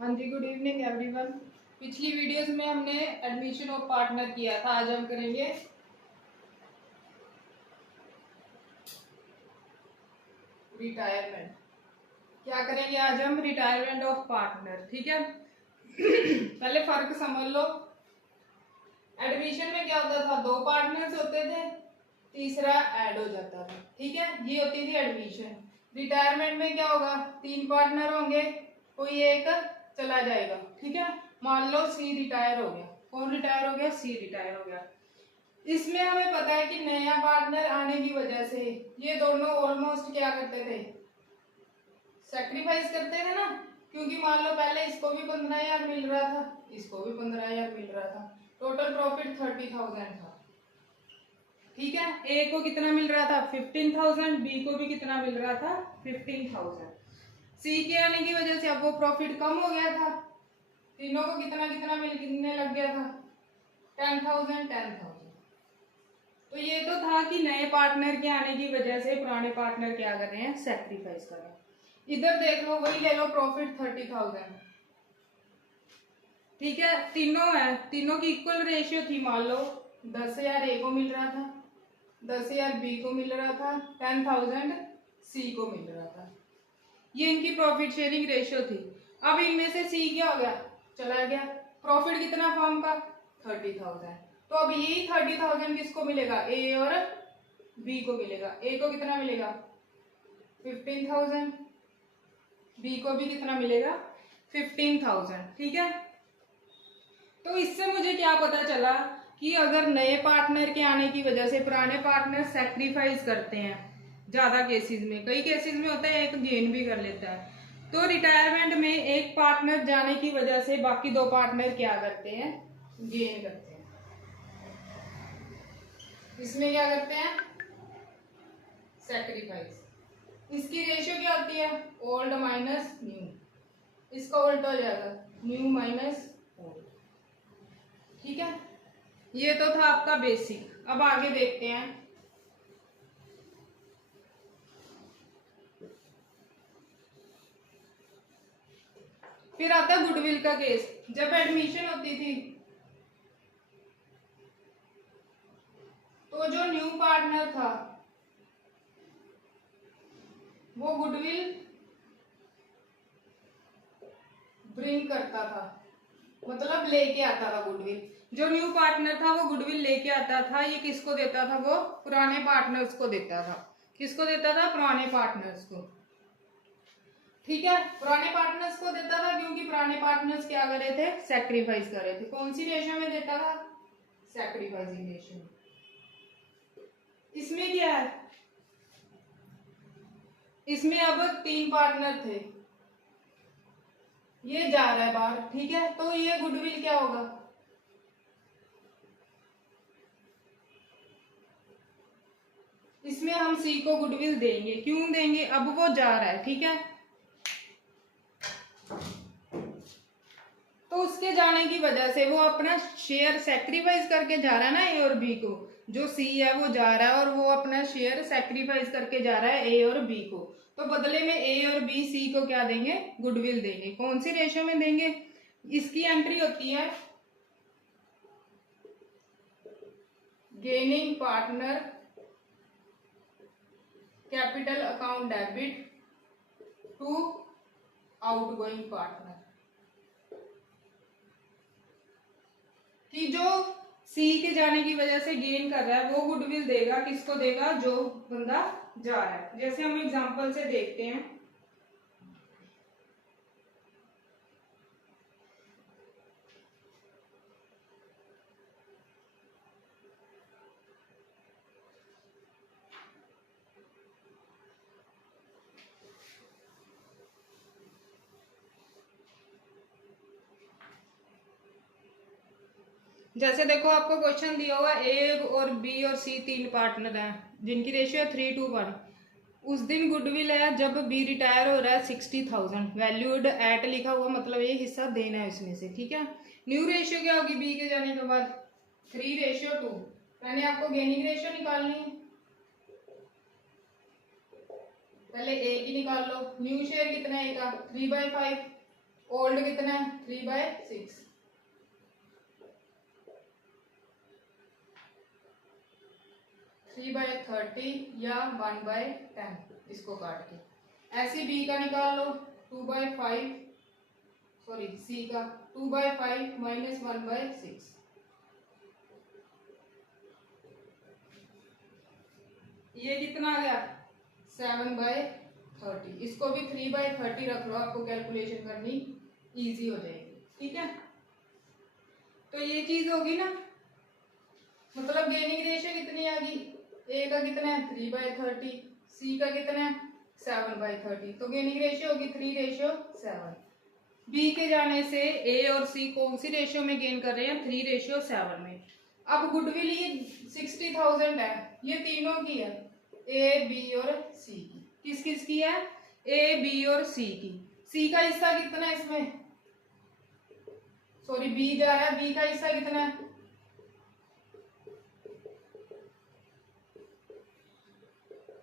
हाँ जी, good evening everyone. पिछली videos में हमने एडमिशन ऑफ पार्टनर किया था। आज हम करेंगे रिटायरमेंट। क्या करेंगे आज हम? Retirement of partner. ठीक है। पहले फर्क समझ लो। एडमिशन में क्या होता था? दो पार्टनर्स होते थे, तीसरा ऐड हो जाता था। ठीक है, ये होती थी एडमिशन। रिटायरमेंट में क्या होगा? तीन पार्टनर होंगे, कोई एक चला जाएगा। ठीक है, मान लो सी रिटायर हो गया। कौन रिटायर हो गया? सी रिटायर हो गया। इसमें हमें पता है कि नया पार्टनर आने की वजह से ये दोनों ऑलमोस्ट क्या करते थे? सेक्रीफाइस करते थे ना। क्योंकि मान लो पहले इसको भी 15,000 मिल रहा था, इसको भी 15,000 मिल रहा था, टोटल प्रॉफिट 30,000 था। ठीक है, ए को कितना मिल रहा था? 15,000। बी को भी कितना मिल रहा था? 15,000। सी के आने की वजह से अब वो प्रॉफिट कम हो गया था। तीनों को कितना कितना मिलने लग गया था? 10,000 10,000। तो ये तो था कि नए पार्टनर के आने की वजह से पुराने पार्टनर क्या कर रहे हैं? सेक्रीफाइस कर रहे हैं। इधर देख लो, वही ले लो, प्रॉफिट 30,000। ठीक है, तीनों है, तीनों की इक्वल रेशियो थी। मान लो 10,000 ए को मिल रहा था, 10,000 बी को मिल रहा था, 10,000 सी को मिल रहा था। ये इनकी प्रॉफिट शेयरिंग रेशियो थी। अब इनमें से सी क्या हो गया? चला गया। प्रॉफिट कितना फर्म का? 30,000। तो अब यही 30,000 किसको मिलेगा? ए और बी को मिलेगा। ए को कितना मिलेगा? 15,000। बी को भी कितना मिलेगा? 15,000। ठीक है, तो इससे मुझे क्या पता चला कि अगर नए पार्टनर के आने की वजह से पुराने पार्टनर सेक्रीफाइस करते हैं, ज्यादा केसेस में, कई केसेस में होता है एक गेन भी कर लेता है, तो रिटायरमेंट में एक पार्टनर जाने की वजह से बाकी दो पार्टनर क्या करते हैं? गेन करते हैं। इसमें क्या करते हैं? सेक्रीफाइस। इसकी रेशियो क्या होती है? Old minus new. इसका उल्टा हो जाएगा, न्यू माइनस ओल्ड। ठीक है, ये तो था आपका बेसिक। अब आगे देखते हैं। फिर आता है गुडविल का केस। जब एडमिशन होती थी तो जो न्यू पार्टनर था वो गुडविल ब्रिंग करता था, मतलब लेके आता था गुडविल। जो न्यू पार्टनर था वो गुडविल लेके आता था। ये किसको देता था? वो पुराने पार्टनर्स को देता था। किसको देता था? पुराने पार्टनर्स को। ठीक है, पुराने पार्टनर्स को देता था क्योंकि पुराने पार्टनर्स क्या कर रहे थे? सेक्रीफाइस कर रहे थे। कौन सी रेशियो में देता था? Sacrificing ratio. इसमें क्या है? इसमें अब तीन पार्टनर थे, ये जा रहा है बाहर। ठीक है, तो ये गुडविल क्या होगा? इसमें हम सी को गुडविल देंगे। क्यों देंगे? अब वो जा रहा है। ठीक है, तो उसके जाने की वजह से वो अपना शेयर सेक्रीफाइस करके जा रहा है ना, ए और बी को। जो सी है वो जा रहा है और वो अपना शेयर सेक्रीफाइस करके जा रहा है ए और बी को। तो बदले में ए और बी सी को क्या देंगे? गुडविल देंगे। कौन सी रेशियो में देंगे? इसकी एंट्री होती है gaining partner capital account debit to outgoing partner. कि जो सी के जाने की वजह से गेन कर रहा है वो गुडविल देगा। किसको देगा? जो बंदा जा रहा है। जैसे हम एग्जांपल से देखते हैं। जैसे देखो, आपको क्वेश्चन दिया हुआ ए और बी और सी तीन पार्टनर हैं जिनकी रेशियो 3:1। उस दिन गुडविल है जब बी रिटायर हो रहा है 60,000, वैल्यूड एट लिखा हुआ, मतलब ये हिस्सा देना है इसमें से। ठीक है, न्यू रेशियो क्या होगी बी के जाने के बाद? 3:2। मैंने आपको गेनिंग रेशियो निकालनी है, पहले ए की निकाल लो। न्यू शेयर कितना है का? 3/5। ओल्ड कितना है 3/6, 3/30 या 1/10, इसको काट के। ऐसे बी का निकालो 2/5, सॉरी सी का 2/5 माइनस 1/6, ये कितना आ गया 7/30। इसको भी 3/30 रख लो, आपको कैलकुलेशन करनी इजी हो जाएगी। ठीक है, तो ये चीज होगी ना, मतलब गेनिंग रेशियो कितनी आ गई, ए का कितना है 3/30, सी का कितना है 7/30, तो गेनिंग रेशियो होगी 3:7। बी के जाने से ए और सी कौन सी रेशियो में गेन कर रहे हैं 3:7 में। अब गुडविल ये 60,000 है, ये तीनों की है, ए बी और सी की। किस किस की है, ए बी और सी की। सी का हिस्सा कितना है इसमें, सॉरी बी जा रहा है, बी का हिस्सा कितना है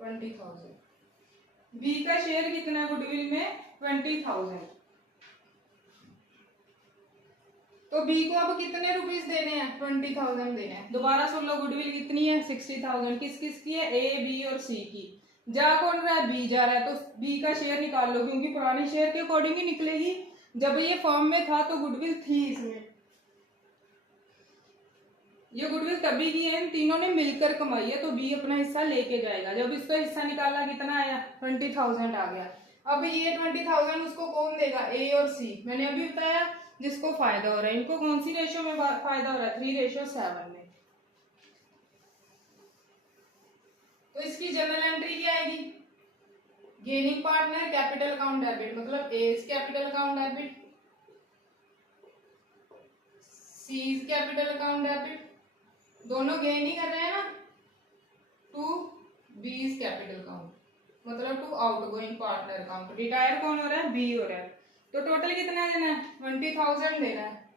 20,000। बी का शेयर कितना है गुडविल में 20,000। तो बी को अब कितने रुपीस देने हैं 20,000 देने हैं। दोबारा सुन लो, गुडविल कितनी है 60,000। किस किस की है, ए बी और सी की। जा कौन रहा है, बी जा रहा है, तो बी का शेयर निकाल लो, क्योंकि पुराने शेयर के अकॉर्डिंग ही निकलेगी। जब ये फॉर्म में था तो गुडविल थी इसमें, ये गुडविल तभी की है, इन तीनों ने मिलकर कमाई है, तो बी अपना हिस्सा लेके जाएगा। जब इसका हिस्सा निकाला कितना आया 20,000 आ गया। अब ये 20,000 उसको कौन देगा, ए और सी। मैंने अभी बताया जिसको फायदा हो रहा है। इनको कौन सी रेशियो में फायदा हो रहा है 3:7 में। तो इसकी जनरल एंट्री क्या आएगी, gaining partner capital account debit, मतलब A is capital account debit, C is capital account debit, दोनों गेन ही कर रहे हैं ना, to B is capital account, मतलब to outgoing partner account. Retire कौन हो रहा है, बी हो रहा है। तो टोटल कितना देना है 20,000 देना है।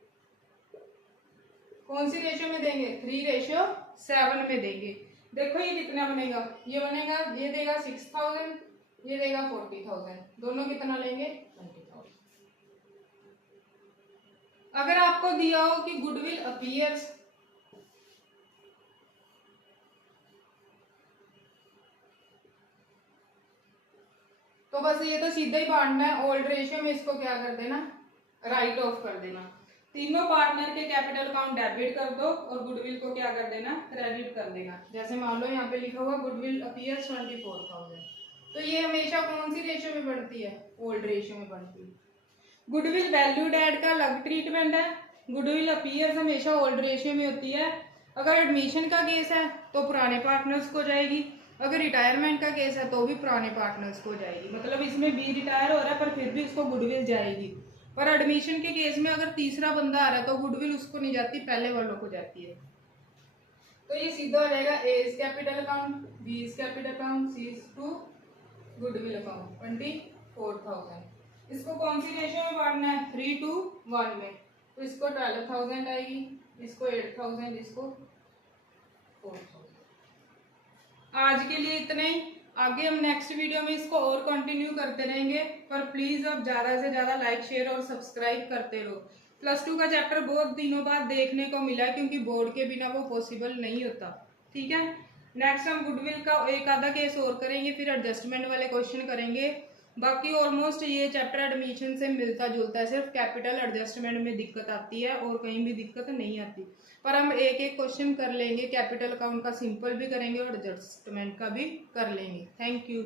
कौन सी रेशियो में देंगे 3:7 में देंगे। देखो ये कितना बनेगा, ये बनेगा, ये देगा 6,000, ये देगा 40,000, दोनों कितना लेंगे 20,000। अगर आपको दिया हो कि गुडविल अपीयर्स, तो बस ये तो सीधा ही बांटना है। ओल्ड रेशियो में इसको क्या कर देना, राइट ऑफ कर देना। तीनों पार्टनर के कैपिटल अकाउंट डेबिट कर दो और गुडविल को क्या कर देना, क्रेडिट कर देना। जैसे मान लो यहाँ पे लिखा हुआ गुडविल अपीयर्स 24,000, तो ये हमेशा कौन सी रेशियो में बढ़ती है, ओल्ड रेशियो में बढ़ती है। गुडविल वैल्यूड एड का अलग ट्रीटमेंट है, गुडविल अपीयर्स हमेशा ओल्ड रेशियो में होती है। अगर एडमिशन का केस है तो पुराने पार्टनर्स को जाएगी, अगर रिटायरमेंट का केस है तो भी पुराने पार्टनर्स को जाएगी। मतलब इसमें बी रिटायर हो रहा है पर फिर भी उसको गुडविल जाएगी। पर एडमिशन के केस में अगर तीसरा बंदा आ रहा है तो गुडविल उसको नहीं जाती, पहले वालों को जाती है। तो ये सीधा हो जाएगा, A is capital account, B is capital account, C is to goodwill account 24,000। इसको कौन सी रेशियो में बांटना है 3:1 में। तो इसको 12,000 आएगी, इसको 8,000, इसको 4,000। आज के लिए इतना ही, आगे हम नेक्स्ट वीडियो में इसको और कंटिन्यू करते रहेंगे। पर प्लीज अब ज्यादा से ज्यादा लाइक शेयर और सब्सक्राइब करते रहो। +2 का चैप्टर बहुत दिनों बाद देखने को मिला है, क्योंकि बोर्ड के बिना वो पॉसिबल नहीं होता। ठीक है, नेक्स्ट हम गुडविल का एक आधा केस और करेंगे, फिर एडजस्टमेंट वाले क्वेश्चन करेंगे। बाकी ऑलमोस्ट ये चैप्टर एडमिशन से मिलता जुलता है, सिर्फ कैपिटल एडजस्टमेंट में दिक्कत आती है और कहीं भी दिक्कत नहीं आती। पर हम एक एक क्वेश्चन कर लेंगे, कैपिटल अकाउंट का सिंपल भी करेंगे और एडजस्टमेंट का भी कर लेंगे। Thank you.